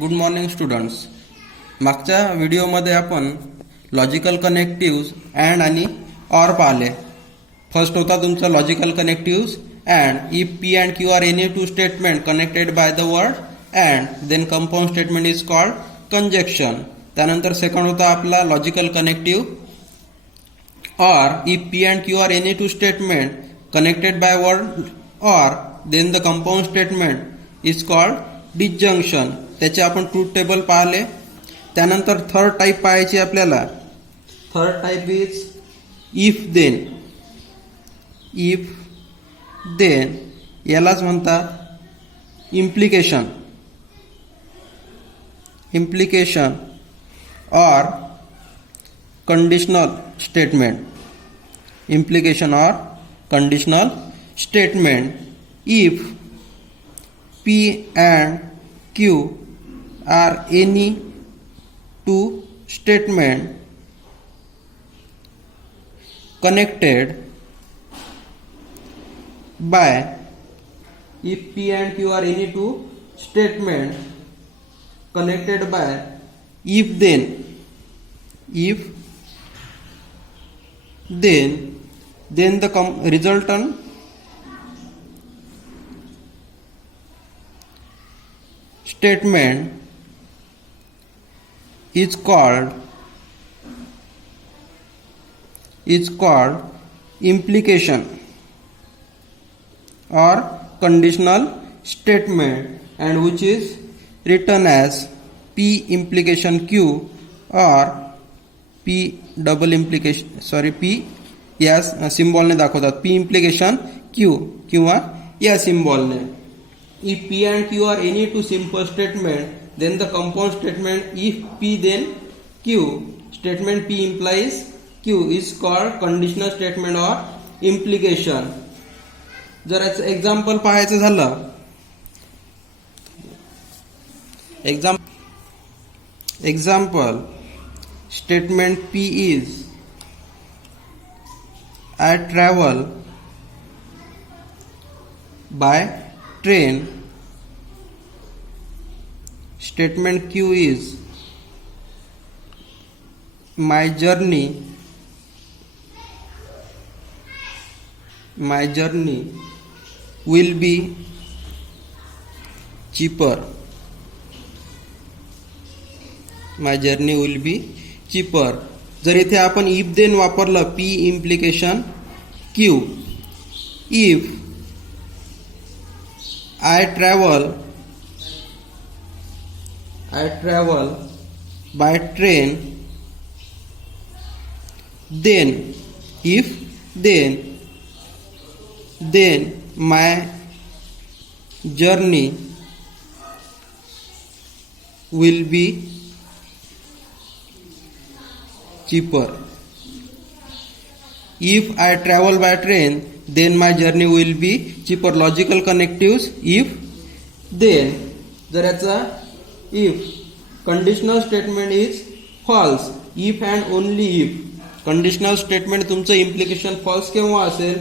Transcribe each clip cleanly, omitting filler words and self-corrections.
Good morning students. मागच्या व्हिडिओमध्ये आपण लॉजिकल कनेक्टिव्ह्ज अँड आणि ऑर पाहिले. फर्स्ट होता तुमचा logical connectives and if P and Q are any two statement connected by the word and then compound statement is called conjunction. त्यानंतर second होता आपला logical connective or if P and Q are any two statement connected by word or then the compound statement is called disjunction. त्याचे आपण truth table पाहिले. त्यानंतर third type पाहायची आपल्याला. Third type is if then. If then यालाच म्हणतात implication. Implication और conditional statement. Implication और conditional statement. If P and Q are any two statement connected by if P and Q are any two statement connected by if then the resultant statement is called implication or conditional statement, and which is written as P implication Q or P double implication P या सिम्बॉलने दाखवतात. P implication Q किंवा या सिम्बॉलने. If P and Q are any two simple statement, then the compound statement if P then Q statement P implies Q is called conditional statement or implication. जर याचं example पाहायचं झालं, example statement P is I travel by train. Statement Q is my journey will be cheaper. My journey will be cheaper. जर इथे आपण if then वापरलं P implication Q. If I travel by train, then my journey will be cheaper. If I travel by train, then my journey will be cheaper. Logical connectives if then. जर याचा if conditional statement is false, if and only if. Conditional statement तुमचं implication false केव्हा असेल,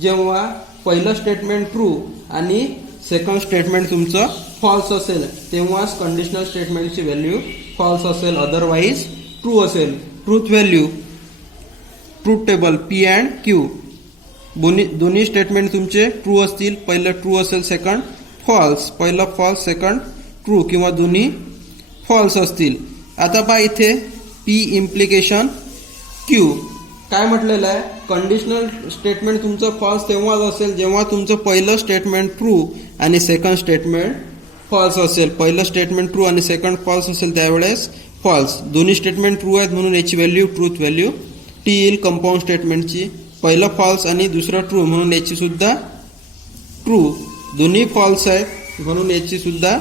जेव्हा पहिलं statement true आणि second statement तुमचं false असेल, तेव्हाच कंडिशनल स्टेटमेंटची व्हॅल्यू फॉल्स असेल, अदरवाईज ट्रू असेल. Truth value truth table P and Q दोन्ही स्टेटमेंट तुमचे ट्रू असतील. पहिलं ट्रू असेल, सेकंड फॉल्स. पहिलं फॉल्स, सेकंड ट्रू किंवा दोन्ही फॉल्स असतील. आता पहा इथे P इम्प्लिकेशन Q काय म्हटलेलं आहे, कंडिशनल स्टेटमेंट तुमचं फॉल्स तेव्हाच असेल जेव्हा तुमचं पहिलं स्टेटमेंट ट्रू आणि सेकंड स्टेटमेंट फॉल्स असेल. पहिलं स्टेटमेंट ट्रू आणि सेकंड फॉल्स असेल त्यावेळेस फॉल्स. दोन्ही स्टेटमेंट ट्रू आहेत म्हणून याची व्हॅल्यू ट्रूथ व्हॅल्यू T येईल. कंपाऊंड स्टेटमेंटची पहिलं फॉल्स आणि दुसरं ट्रू म्हणून याची सुद्धा ट्रू. दोन्ही फॉल्स आहेत म्हणून याची सुद्धा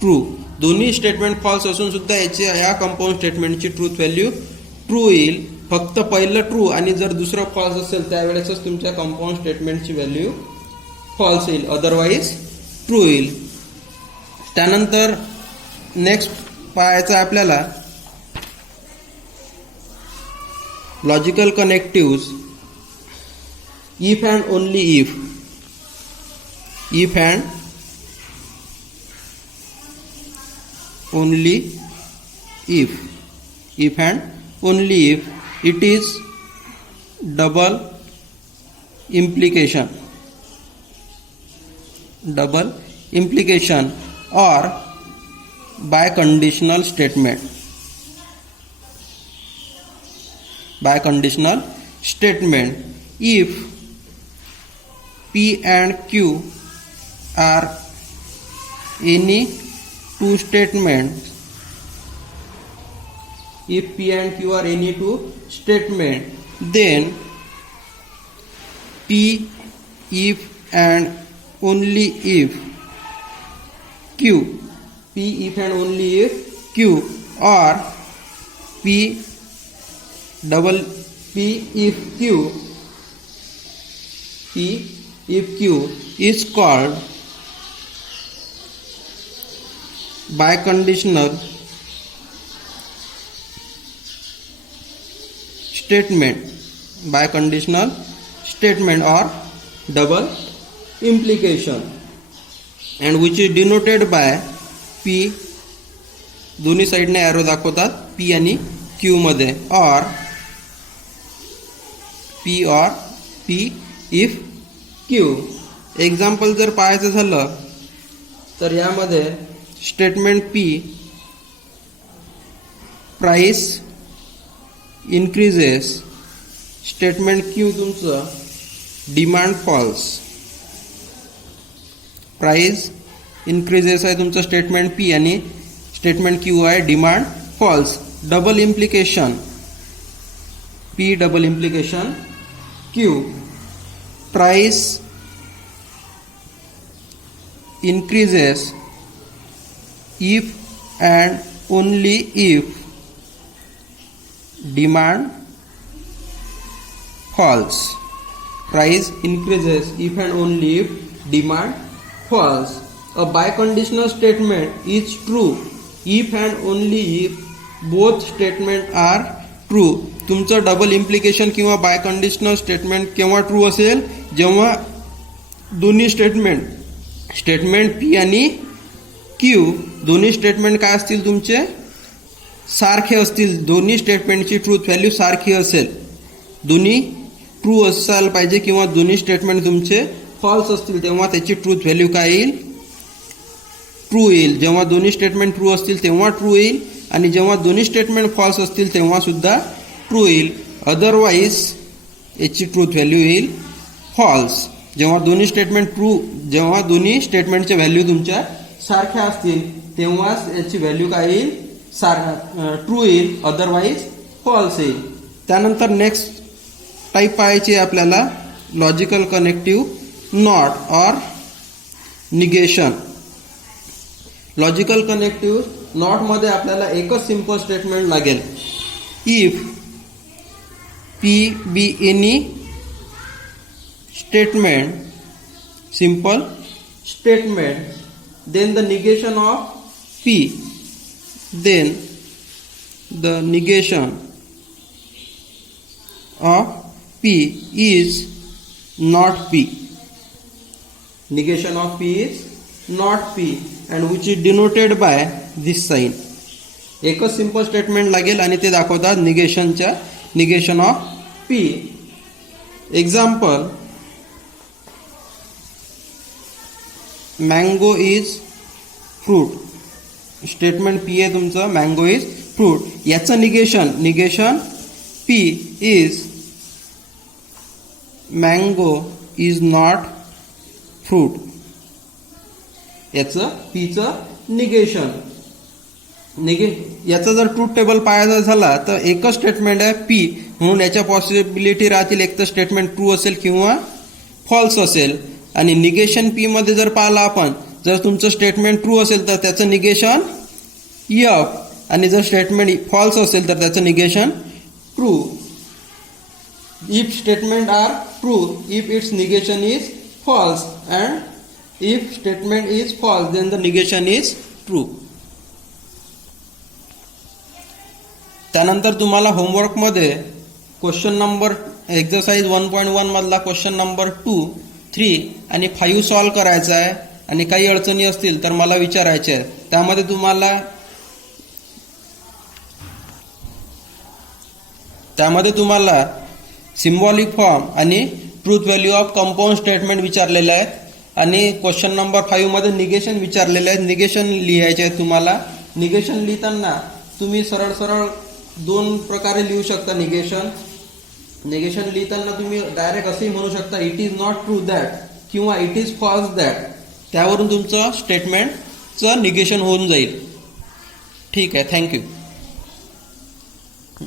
ट्रू. दोन्ही स्टेटमेंट फॉल्स असून सुद्धा याची या कंपाऊंड स्टेटमेंटची ट्रूथ व्हॅल्यू ट्रू येईल. फक्त पहिलं ट्रू आणि जर दुसरं फॉल्स असेल त्यावेळेसच तुमच्या कंपाऊंड स्टेटमेंटची व्हॅल्यू फॉल्स येईल, अदरवाईज ट्रू येईल. त्यानंतर नेक्स्ट पाहायचं आपल्याला logical कनेक्टिव्ह्ज if and only if and only if and only if it is double implication or by conditional statement. By conditional statement, if P and Q are any two statements, if P and Q are any two statements, then P if and only if Q, P if and only if Q, or P if Q is called biconditional statement or double implication, and which is denoted by P, दोन्ही साइडने arrow दाखवतात P आणि Q मध्ये, or P if Q. Example जर पाहायचं झालं तर यामध्ये statement P, price increases, statement Q तुमचं डिमांड फॉल्स, प्राइस इन्क्रीजेस आहे तुमचं स्टेटमेंट P आणि स्टेटमेंट Q आहे demand falls. Double implication P, double implication Q, price increases if and only if demand falls. Price increases if and only if demand falls. A biconditional statement is true if and only if both statements are true. तुमचं double implication किंवा बायकंडिशनल statement केव्हा true असेल, जेव्हा दोन्ही statement P आणि Q दोन्ही statement काय असतील तुमचे सारखे असतील, दोन्ही स्टेटमेंटची ट्रूथ व्हॅल्यू सारखी असेल, दोन्ही ट्रू असायला पाहिजे, किंवा दोन्ही स्टेटमेंट तुमचे फॉल्स असतील तेव्हा त्याची ट्रूथ व्हॅल्यू काय येईल, ट्रू येईल. जेव्हा दोन्ही स्टेटमेंट ट्रू असतील तेव्हा ट्रू येईल, आणि जेव्हा दोन्ही स्टेटमेंट फॉल्स असतील तेव्हा सुद्धा ट्रू येईल. अदरवाईज याची ट्रूथ व्हॅल्यू येईल फॉल्स. जेव्हा दोन्ही स्टेटमेंटच्या व्हॅल्यू तुमच्या सारख्या असतील तेव्हाच याची व्हॅल्यू काय येईल, ट्रू येईल, अदरवाईज फॉल्स येईल. त्यानंतर नेक्स्ट टाईप पाहायची आपल्याला लॉजिकल कनेक्टिव्ह नॉट और निगेशन. लॉजिकल कनेक्टिव्ह नॉट मध्ये आपल्याला एकच सिंपल स्टेटमेंट लागेल, if P be any statement, simple statement, then the negation of P, then the negation of P is not P. Negation of P is not P, and which is denoted by this sign. एकच simple statement लागेल आणि ते दाखवतात negation of P. Example, mango is fruit. Statement P आहे तुमचं, mango is fruit. याचं negation P is mango is not fruit. याचं Pचं negation. याचा जर ट्रूथ टेबल पाहायचा झाला तर एकच स्टेटमेंट आहे P, म्हणून याच्या पॉसिबिलिटी राहतील, एक तर स्टेटमेंट ट्रू असेल किंवा फॉल्स असेल. आणि निगेशन P मध्ये जर पाहिलं आपण, जर तुमचं स्टेटमेंट ट्रू असेल तर त्याचं निगेशन F, आणि जर स्टेटमेंट फॉल्स असेल तर त्याचं negation true. If statement are true, if its negation is false, and if statement is false, then the negation is true. त्यानंतर तुम्हाला होमवर्कमध्ये क्वेश्चन नंबर एक्सरसाइज 1.1 मधला क्वेश्चन नंबर 2, 3 आणि 5 सॉल्व करायचा आहे. आणि काही अडचणी असतील तर मला विचारायचे आहेत. त्यामध्ये तुम्हाला त्यामध्ये तुम्हाला सिम्बॉलिक फॉर्म आणि truth value of compound statement विचारलेले आहेत आणि क्वेश्चन नंबर 5 मध्ये निगेशन विचारलेले आहेत. निगेशन लिहायचे आहे तुम्हाला. निगेशन लिहिताना तुम्ही सरळ सरळ दोन प्रकारे लिहू शकता. निगेशन लिहिताना तुम्ही डायरेक्ट असेही म्हणू शकता it is not true that किंवा इट इज फॉल्स दॅट. त्यावरून तुमचं स्टेटमेंटचं निगेशन होऊन जाईल. ठीक आहे, थँक्यू.